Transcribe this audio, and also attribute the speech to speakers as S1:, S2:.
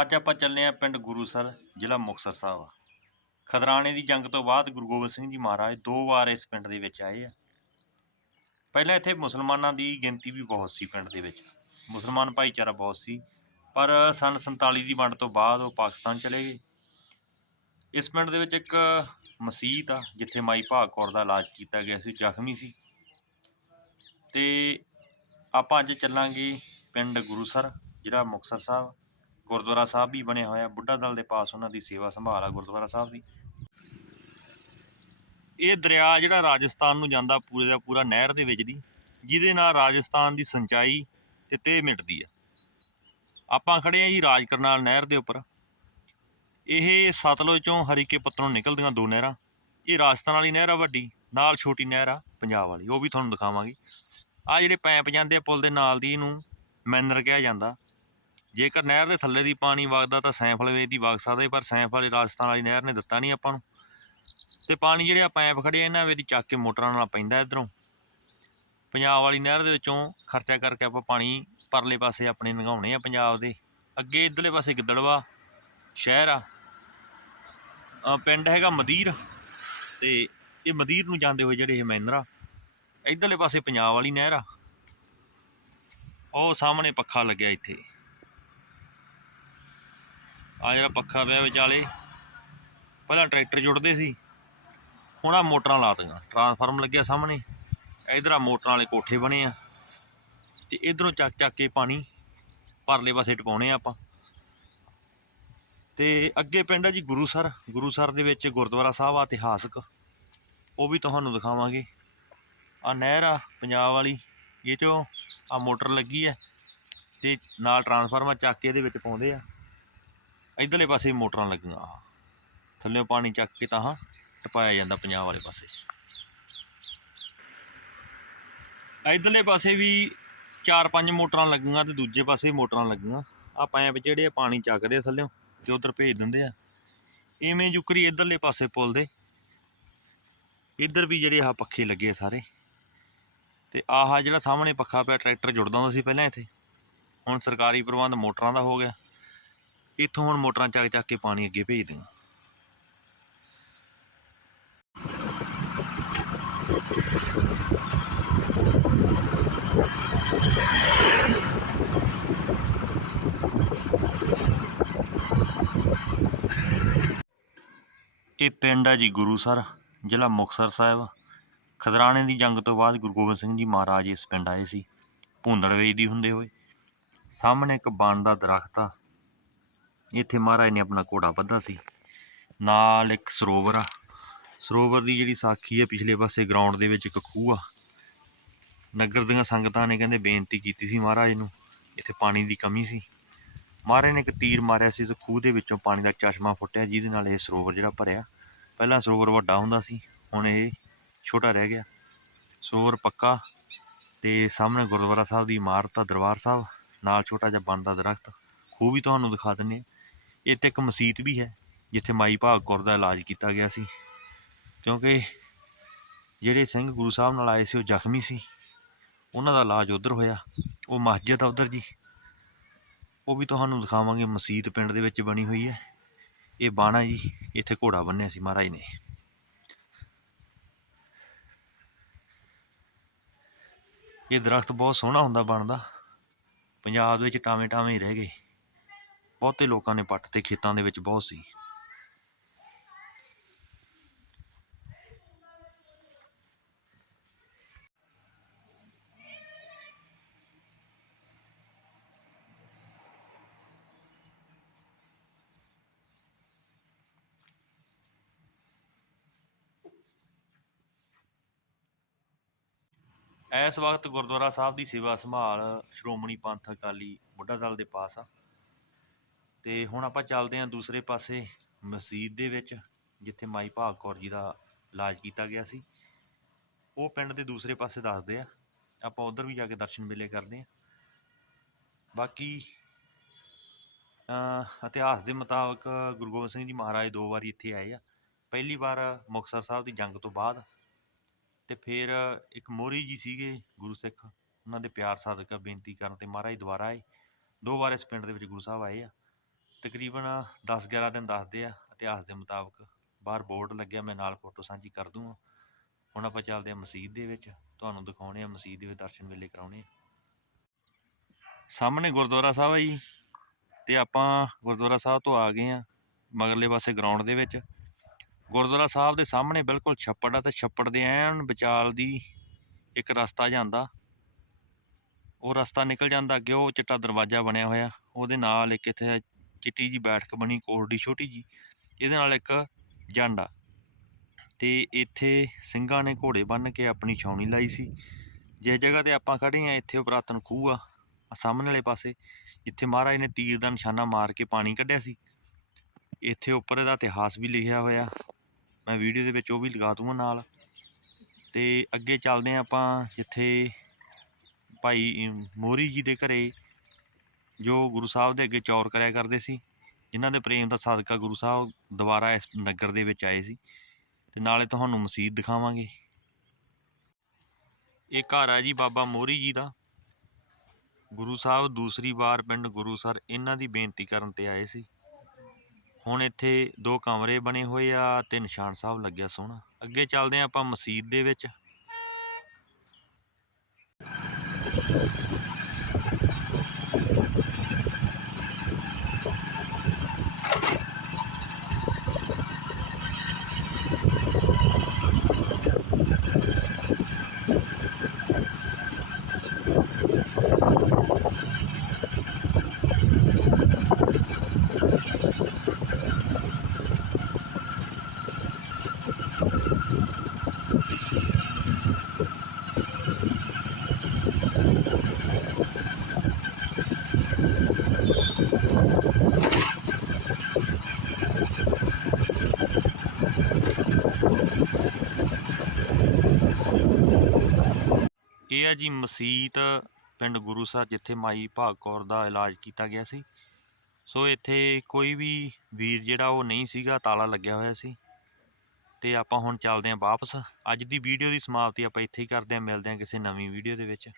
S1: ਅੱਜ ਆਪਾਂ ਚੱਲੇ ਆਂ ਪਿੰਡ ਗੁਰੂਸਰ ਜ਼ਿਲ੍ਹਾ ਮੁਕਤਸਰ ਸਾਹਿਬ। ਖਦਰਾਣੇ ਦੀ ਜੰਗ ਤੋਂ ਬਾਅਦ ਗੁਰੂ ਗੋਬਿੰਦ ਸਿੰਘ ਜੀ ਮਹਾਰਾਜ ਦੋ ਵਾਰ ਇਸ ਪਿੰਡ ਦੇ ਵਿੱਚ ਆਏ ਆ। ਪਹਿਲਾਂ ਇੱਥੇ ਮੁਸਲਮਾਨਾਂ ਦੀ ਗਿਣਤੀ ਵੀ ਬਹੁਤ ਸੀ ਪਿੰਡ ਦੇ ਵਿੱਚ। ਮੁਸਲਮਾਨ ਭਾਈਚਾਰਾ ਬਹੁਤ ਸੀ, ਪਰ ਸਨ 47 ਦੀ ਵੰਡ ਤੋਂ ਬਾਅਦ ਉਹ ਪਾਕਿਸਤਾਨ ਚਲੇ ਗਏ। ਇਸ ਪਿੰਡ ਦੇ ਵਿੱਚ ਇੱਕ ਮਸਜਿਦ ਆ, ਜਿੱਥੇ ਮਾਈ ਭਾਗ ਕੌਰ ਦਾ ਇਲਾਜ ਕੀਤਾ ਗਿਆ ਸੀ ਜ਼ਖਮੀ ਸੀ। ਤੇ ਆਪਾਂ ਅੱਜ ਚੱਲਾਂਗੇ ਪਿੰਡ ਗੁਰੂਸਰ ਜਿਹੜਾ ਮੁਕਤਸਰ ਸਾਹਿਬ। ਗੁਰਦੁਆਰਾ ਸਾਹਿਬ ਵੀ ਬਣਿਆ ਹੋਇਆ, ਬੁੱਢਾ ਦਲ ਦੇ ਪਾਸ ਉਹਨਾਂ ਦੀ ਸੇਵਾ ਸੰਭਾਲ ਆ ਗੁਰਦੁਆਰਾ ਸਾਹਿਬ ਦੀ। ਇਹ ਦਰਿਆ ਜਿਹੜਾ ਰਾਜਸਥਾਨ ਨੂੰ ਜਾਂਦਾ ਪੂਰੇ ਦਾ ਪੂਰਾ ਨਹਿਰ ਦੇ ਵਿੱਚ ਦੀ, ਜਿਹਦੇ ਨਾਲ ਰਾਜਸਥਾਨ ਦੀ ਸਿੰਚਾਈ ਤੇ ਤੇਹ ਮਿਟਦੀ ਆ। ਆਪਾਂ ਖੜੇ ਆ ਜੀ ਰਾਜ ਕਰਨਾਲ ਨਹਿਰ ਦੇ ਉੱਪਰ। ਇਹ ਸਤਲੁਜ ਚੋਂ ਹਰੀਕੇ ਪੱਤਨੋਂ ਨਿਕਲਦੀਆਂ ਦੋ ਨਹਿਰਾਂ। ਇਹ ਰਾਜਸਥਾਨ ਵਾਲੀ ਨਹਿਰ ਆ ਵੱਡੀ, ਨਾਲ ਛੋਟੀ ਨਹਿਰ ਆ ਪੰਜਾਬ ਵਾਲੀ। ਉਹ ਵੀ ਤੁਹਾਨੂੰ ਦਿਖਾਵਾਂਗੇ। ਆ ਜਿਹੜੇ ਪੈਪ ਜਾਂਦੇ ਆ ਪੁਲ ਦੇ ਨਾਲ ਦੀ ਇਹਨੂੰ ਮੈਨਰ ਕਿਹਾ ਜਾਂਦਾ। ਜੇਕਰ ਨਹਿਰ ਦੇ ਥੱਲੇ ਦੀ ਪਾਣੀ ਵਗਦਾ ਤਾਂ ਸੈਂਫਲ ਵੇ ਦੀ ਵਗ ਸਕਦਾ, ਪਰ ਸੈਂਫ ਵਾਲੇ ਰਾਜਸਥਾਨ ਵਾਲੀ ਨਹਿਰ ਨੇ ਦਿੱਤਾ ਨਹੀਂ ਆਪਾਂ ਨੂੰ। ਤੇ ਪਾਣੀ ਜਿਹੜੇ ਆ ਪੈਪ ਖੜੇ ਇਹਨਾਂ ਵਿੱਚ ਦੀ ਚੱਕ ਕੇ ਮੋਟਰਾਂ ਨਾਲ ਪੈਂਦਾ ਇਧਰੋਂ। ਪੰਜਾਬ ਵਾਲੀ ਨਹਿਰ ਦੇ ਵਿੱਚੋਂ ਖਰਚਾ ਕਰਕੇ ਆਪਾਂ ਪਾਣੀ ਪਰਲੇ ਪਾਸੇ ਆਪਣੇ ਲੰਘਾਉਣੇ ਆ ਪੰਜਾਬ ਦੇ। ਅੱਗੇ ਇਧਰਲੇ ਪਾਸੇ ਗਿੱਦੜਵਾ ਸ਼ਹਿਰ ਆ। ਪਿੰਡ ਹੈਗਾ ਮਦੀਰ, ਤੇ ਇਹ ਮਦੀਰ ਨੂੰ ਜਾਂਦੇ ਹੋਏ ਜਿਹੜੇ ਇਹ ਮੈਨਰਾ ਇਧਰਲੇ ਪਾਸੇ ਪੰਜਾਬ ਵਾਲੀ ਨਹਿਰ ਆ। ਉਹ ਸਾਹਮਣੇ ਪੱਖਾ ਲੱਗਿਆ ਇੱਥੇ। ਆ ਜਿਹੜਾ ਪੱਖਾ ਪਿਆ ਵਿਚਾਲੇ, ਪਹਿਲਾਂ ਟਰੈਕਟਰ ਜੁੜਦੇ ਸੀ, ਹੁਣ ਆ ਮੋਟਰਾਂ ਲਾਤੀਆਂ ਟਰਾਂਸਫਾਰਮ ਲੱਗਿਆ ਸਾਹਮਣੇ, ਇਧਰ ਆ ਮੋਟਰਾਂ ਵਾਲੇ ਕੋਠੇ ਬਣੇ ਆ, ਤੇ ਇਧਰੋਂ ਚੱਕ ਚੱਕ ਕੇ ਪਾਣੀ ਪਰਲੇ ਪਾਸੇ ਟਪਾਉਣੇ ਆ ਆਪਾਂ। ਤੇ ਅੱਗੇ ਪਿੰਡ ਆ ਜੀ ਗੁਰੂਸਰ ਗੁਰੂਸਰ ਦੇ ਵਿੱਚ ਗੁਰਦੁਆਰਾ ਸਾਹਿਬ ਆ, ਇਤਿਹਾਸਕ, ਉਹ ਵੀ ਤੁਹਾਨੂੰ ਦਿਖਾਵਾਂਗੇ। ਆ ਨਹਿਰ ਆ, ਪੰਜਾਬ ਵਾਲੀ, ਇਹ ਚੋਂ ਆ ਮੋਟਰ ਲੱਗੀ ਹੈ ਤੇ ਨਾਲ ਟਰਾਂਸਫਾਰਮਰ ਚੱਕ ਕੇ ਇਹਦੇ ਵਿੱਚ ਪਾਉਂਦੇ ਆ। ਇਧਰਲੇ ਪਾਸੇ ਮੋਟਰਾਂ ਲੱਗੀਆਂ ਆ ਥੱਲੇੋਂ ਪਾਣੀ ਚੱਕ ਕੇ ਤਾਂ ਟਪਾਇਆ ਜਾਂਦਾ ਪੰਜਾਬ ਵਾਲੇ ਪਾਸੇ। ਇਧਰਲੇ ਪਾਸੇ ਵੀ ਚਾਰ ਪੰਜ ਮੋਟਰਾਂ ਲੱਗੀਆਂ ਤੇ ਦੂਜੇ ਪਾਸੇ ਵੀ ਮੋਟਰਾਂ ਲੱਗੀਆਂ। ਆ ਪੈਪ ਜਿਹੜੇ ਆ ਪਾਣੀ ਚੱਕਦੇ ਆ ਥੱਲੇੋਂ ਤੇ ਉਧਰ ਭੇਜ ਦਿੰਦੇ ਆ। ਇਵੇਂ ਜੁਕਰੀ ਇਧਰਲੇ ਪਾਸੇ ਪੁੱਲ ਦੇ। ਇੱਧਰ ਵੀ ਜਿਹੜੇ ਆ ਪੱਖੇ ਲੱਗੇ ਸਾਰੇ। ਤੇ ਆਹ ਜਿਹੜਾ ਸਾਹਮਣੇ ਪੱਖਾ ਪਿਆ, ਟਰੈਕਟਰ ਜੁੜਦਾ ਹੁੰਦਾ ਸੀ ਪਹਿਲਾਂ ਇੱਥੇ। ਹੁਣ ਸਰਕਾਰੀ ਪ੍ਰਬੰਧ ਮੋਟਰਾਂ ਦਾ ਹੋ ਗਿਆ। ਇੱਥੋਂ ਹੁਣ ਮੋਟਰਾਂ ਚੱਕ ਚੱਕ ਕੇ ਪਾਣੀ ਅੱਗੇ ਭੇਜਦੇ ਆ ਇਹ ਪਿੰਡ ਆ ਜੀ ਗੁਰੂਸਰ ਜ਼ਿਲ੍ਹਾ ਮੁਕਤਸਰ ਸਾਹਿਬ। ਖਦਰਾਣੇ ਦੀ ਜੰਗ ਤੋਂ ਬਾਅਦ ਗੁਰੂ ਗੋਬਿੰਦ ਸਿੰਘ ਜੀ ਮਹਾਰਾਜ ਇਸ ਪਿੰਡ ਆਏ ਸੀ। ਭੂੰਦੜ ਵੇਚਦੀ ਹੁੰਦੇ ਹੋਏ। ਸਾਹਮਣੇ ਇੱਕ ਬਣ ਦਾ ਦਰਖਤ ਆ ਇੱਥੇ ਮਹਾਰਾਜ ਨੇ ਆਪਣਾ ਘੋੜਾ ਬੱਧਾ ਸੀ। ਨਾਲ ਇੱਕ ਸਰੋਵਰ ਆ। ਸਰੋਵਰ ਦੀ ਜਿਹੜੀ ਸਾਖੀ ਹੈ ਪਿਛਲੇ ਪਾਸੇ ਗਰਾਊਂਡ ਦੇ ਵਿੱਚ ਇੱਕ ਖੂਹ ਆ। ਨਗਰ ਦੀਆਂ ਸੰਗਤਾਂ ਨੇ ਕਹਿੰਦੇ ਬੇਨਤੀ ਕੀਤੀ ਸੀ ਮਹਾਰਾਜ ਨੂੰ, ਇੱਥੇ ਪਾਣੀ ਦੀ ਕਮੀ ਸੀ। ਮਹਾਰਾਜ ਨੇ ਇੱਕ ਤੀਰ ਮਾਰਿਆ ਸੀ, ਤੇ ਖੂਹ ਦੇ ਵਿੱਚੋਂ ਪਾਣੀ ਦਾ ਚਸ਼ਮਾ ਫੁੱਟਿਆ, ਜਿਹਦੇ ਨਾਲ ਇਹ ਸਰੋਵਰ ਜਿਹੜਾ ਭਰਿਆ। ਪਹਿਲਾਂ ਸਰੋਵਰ ਵੱਡਾ ਹੁੰਦਾ ਸੀ, ਹੁਣ ਇਹ ਛੋਟਾ ਰਹਿ ਗਿਆ। ਸਰੋਵਰ ਪੱਕਾ, ਤੇ ਸਾਹਮਣੇ ਗੁਰਦੁਆਰਾ ਸਾਹਿਬ ਦੀ ਇਮਾਰਤ ਆ, ਦਰਬਾਰ ਸਾਹਿਬ, ਨਾਲ ਛੋਟਾ ਜਿਹਾ ਬਣਦਾ ਦਰਖਤ। ਖੂਹ ਵੀ ਤੁਹਾਨੂੰ ਦਿਖਾ ਦਿੰਨੇ ਇੱਥੇ ਇੱਕ ਮਸਜਿਦ ਵੀ ਹੈ, ਜਿੱਥੇ ਮਾਈ ਭਾਗ ਕੌਰ ਦਾ ਇਲਾਜ ਕੀਤਾ ਗਿਆ ਸੀ। ਕਿਉਂਕਿ ਜਿਹੜੇ ਸਿੰਘ ਗੁਰੂ ਸਾਹਿਬ ਨਾਲ ਆਏ ਸੀ, ਉਹ ਜ਼ਖਮੀ ਸੀ। ਉਹਨਾਂ ਦਾ ਇਲਾਜ ਉਧਰ ਹੋਇਆ। ਉਹ ਮਸਜਿਦ ਆ ਉਧਰ ਜੀ। ਉਹ ਵੀ ਤੁਹਾਨੂੰ ਦਿਖਾਵਾਂਗੇ ਮਸਜਿਦ ਪਿੰਡ ਦੇ ਵਿੱਚ ਬਣੀ ਹੋਈ ਹੈ। ਇਹ ਬਾਣਾ ਜੀ, ਇੱਥੇ ਘੋੜਾ ਬੰਨਿਆ ਸੀ ਮਹਾਰਾਜ ਨੇ। ਇਹ ਦਰਖਤ ਬਹੁਤ ਸੋਹਣਾ ਹੁੰਦਾ ਬਣਦਾ। ਪੰਜਾਬ ਦੇ ਵਿੱਚ ਟਾਵੇਂ ਟਾਵੇਂ ਹੀ ਰਹਿ ਗਏ। ਬਹੁਤੇ ਲੋਕਾਂ ਨੇ ਪੱਟ ਤੇ ਖੇਤਾਂ ਦੇ ਵਿੱਚ ਬਹੁਤ ਸੀ। ਇਸ ਵਕਤ ਗੁਰਦੁਆਰਾ ਸਾਹਿਬ ਦੀ ਸੇਵਾ ਸੰਭਾਲ ਸ਼੍ਰੋਮਣੀ ਪੰਥ ਅਕਾਲੀ ਬੁੱਢਾ ਦਲ ਦੇ ਪਾਸ ਆ। ਤੇ ਹੁਣ ਆਪਾਂ ਚੱਲਦੇ ਹਾਂ ਦੂਸਰੇ ਪਾਸੇ ਮਸਜਿਦ ਦੇ ਵਿੱਚ, ਜਿੱਥੇ ਮਾਈ ਭਾਗ ਕੌਰ ਜੀ ਦਾ ਇਲਾਜ ਕੀਤਾ ਗਿਆ ਸੀ। ਉਹ ਪਿੰਡ ਦੇ ਦੂਸਰੇ ਪਾਸੇ ਦੱਸਦੇ ਆ। ਆਪਾਂ ਉਧਰ ਵੀ ਜਾ ਕੇ ਦਰਸ਼ਨ ਮੇਲੇ ਕਰਦੇ ਆ ਬਾਕੀ ਇਤਿਹਾਸ ਦੇ ਮੁਤਾਬਕ ਗੁਰੂ ਗੋਬਿੰਦ ਸਿੰਘ ਜੀ ਮਹਾਰਾਜ ਦੋ ਵਾਰੀ ਇੱਥੇ ਆਏ ਆ। ਪਹਿਲੀ ਵਾਰ ਮੁਕਤਸਰ ਸਾਹਿਬ ਦੀ ਜੰਗ ਤੋਂ ਬਾਅਦ ਤੇ ਫਿਰ ਇੱਕ ਮੋਰੀ ਜੀ ਸੀਗੇ ਗੁਰੂ ਸਿੱਖ। ਉਹਨਾਂ ਦੇ ਪਿਆਰ ਸਾਧਕ ਬੇਨਤੀ ਕਰਨ ਤੇ ਮਹਾਰਾਜ ਦੁਆਰਾ ਆਏ। ਦੋ ਵਾਰ ਇਸ ਪਿੰਡ ਦੇ ਵਿੱਚ ਗੁਰੂ ਸਾਹਿਬ ਆਏ ਆ। ਤਕਰੀਬਨ 10-11 ਦਿਨ ਦੱਸਦੇ ਆ, ਇਤਿਹਾਸ ਦੇ ਮੁਤਾਬਕ। ਬਾਹਰ ਬੋਰਡ ਲੱਗਿਆ, ਮੈਂ ਨਾਲ ਫੋਟੋ ਸਾਂਝੀ ਕਰ ਦੂੰਗਾ। ਹੁਣ ਆਪਾਂ ਚੱਲਦੇ ਆ ਮਸਜਿਦ ਦੇ ਵਿੱਚ। ਤੁਹਾਨੂੰ ਦਿਖਾਉਣੇ ਆ ਮਸਜਿਦ ਦੇ ਵਿੱਚ ਦਰਸ਼ਨ ਵੇਲੇ ਕਰਾਉਣੇ ਸਾਹਮਣੇ ਗੁਰਦੁਆਰਾ ਸਾਹਿਬ ਹੈ ਜੀ। ਤੇ ਆਪਾਂ ਗੁਰਦੁਆਰਾ ਸਾਹਿਬ ਤੋਂ ਆ ਗਏ ਆ ਮਗਰਲੇ ਪਾਸੇ ਗਰਾਊਂਡ ਦੇ ਵਿੱਚ। ਗੁਰਦੁਆਰਾ ਸਾਹਿਬ ਦੇ ਸਾਹਮਣੇ ਬਿਲਕੁਲ ਛੱਪੜ ਆ ਤੇ ਛੱਪੜ ਦੇ ਐਨ ਵਿਚਾਲ ਦੀ ਇੱਕ ਰਸਤਾ ਜਾਂਦਾ। ਉਹ ਰਸਤਾ ਨਿਕਲ ਜਾਂਦਾ, ਅੱਗੇ ਉਹ ਚਿੱਟਾ ਦਰਵਾਜ਼ਾ ਬਣਿਆ ਹੋਇਆ। ਉਹਦੇ ਨਾਲ ਇੱਕ ਇੱਥੇ ਚਿੱਟੀ ਜੀ ਬੈਠਕ ਬਣੀ ਕੋਰਡੀ ਛੋਟੀ ਜੀ ਇਹਦੇ ਨਾਲ ਇੱਕ ਜੰਡਾ ਤੇ ਇੱਥੇ ਸਿੰਘਾਂ ਨੇ ਘੋੜੇ ਬੰਨ੍ਹ ਕੇ ਆਪਣੀ ਛਾਉਣੀ ਲਾਈ ਸੀ। ਜਿਸ ਜਗ੍ਹਾ ਤੇ ਆਪਾਂ ਖੜੇ ਆ ਇੱਥੇ ਉਹ ਪੁਰਾਤਨ ਖੂਹ ਆ ਸਾਹਮਣੇ ਵਾਲੇ ਪਾਸੇ, ਜਿੱਥੇ ਮਹਾਰਾਜ ਨੇ ਤੀਰ ਦਾ ਨਿਸ਼ਾਨਾ ਮਾਰ ਕੇ ਪਾਣੀ ਕੱਢਿਆ ਸੀ। ਇੱਥੇ ਉੱਪਰ ਇਹਦਾ ਇਤਿਹਾਸ ਵੀ ਲਿਖਿਆ ਹੋਇਆ। ਮੈਂ ਵੀਡੀਓ ਦੇ ਵਿੱਚ ਉਹ ਵੀ ਲਗਾ ਦੂੰਗਾ ਨਾਲ। ਤੇ ਅੱਗੇ ਚੱਲਦੇ ਹਾਂ ਆਪਾਂ, ਜਿੱਥੇ ਭਾਈ ਮੋਰੀ ਜੀ ਦੇ ਘਰੇ ਜੋ ਗੁਰੂ ਸਾਹਿਬ ਦੇ ਅੱਗੇ ਚੌਰ ਕਰਿਆ ਕਰਦੇ ਸੀ ਇਹਨਾਂ ਦੇ ਪ੍ਰੇਮ ਦਾ ਸਦਕਾ ਗੁਰੂ ਸਾਹਿਬ ਦੁਬਾਰਾ ਇਸ ਨਗਰ ਦੇ ਵਿੱਚ ਆਏ ਸੀ, ਤੇ ਨਾਲੇ ਤੁਹਾਨੂੰ ਮਸਜਿਦ ਦਿਖਾਵਾਂਗੇ। ਇਹ ਘਰ ਆ ਜੀ ਬਾਬਾ ਮੋਹਰੀ ਜੀ ਦਾ। ਗੁਰੂ ਸਾਹਿਬ ਦੂਸਰੀ ਵਾਰ ਪਿੰਡ ਗੁਰੂਸਰ ਇਹਨਾਂ ਦੀ ਬੇਨਤੀ ਕਰਨ ਤੇ ਆਏ ਸੀ। ਹੁਣ ਇੱਥੇ ਦੋ ਕਮਰੇ ਬਣੇ ਹੋਏ ਆ ਤੇ ਨਿਸ਼ਾਨ ਸਾਹਿਬ ਲੱਗਿਆ ਸੋਹਣਾ। ਅੱਗੇ ਚੱਲਦੇ ਆ ਆਪਾਂ ਮਸਜਿਦ ਦੇ ਵਿੱਚ। ਇਹ ਆ ਜੀ, ਮਸੀਤ ਪਿੰਡ ਗੁਰੂ ਸਾਹਿਬ, ਜਿੱਥੇ ਮਾਈ ਭਾਗ ਕੌਰ ਦਾ ਇਲਾਜ ਕੀਤਾ ਗਿਆ ਸੀ। ਸੋ ਇੱਥੇ ਕੋਈ ਵੀ ਵੀਰ ਜਿਹੜਾ ਉਹ ਨਹੀਂ ਸੀਗਾ, ਤਾਲਾ ਲੱਗਿਆ ਹੋਇਆ ਸੀ। ਤੇ ਆਪਾਂ ਹੁਣ ਚੱਲਦੇ ਆਂ ਵਾਪਸ। ਅੱਜ ਦੀ ਵੀਡੀਓ ਦੀ ਸਮਾਪਤੀ ਆਪਾਂ ਇੱਥੇ ਹੀ ਕਰਦੇ ਆਂ। ਮਿਲਦੇ ਆਂ ਕਿਸੇ ਨਵੀਂ ਵੀਡੀਓ ਦੇ ਵਿੱਚ।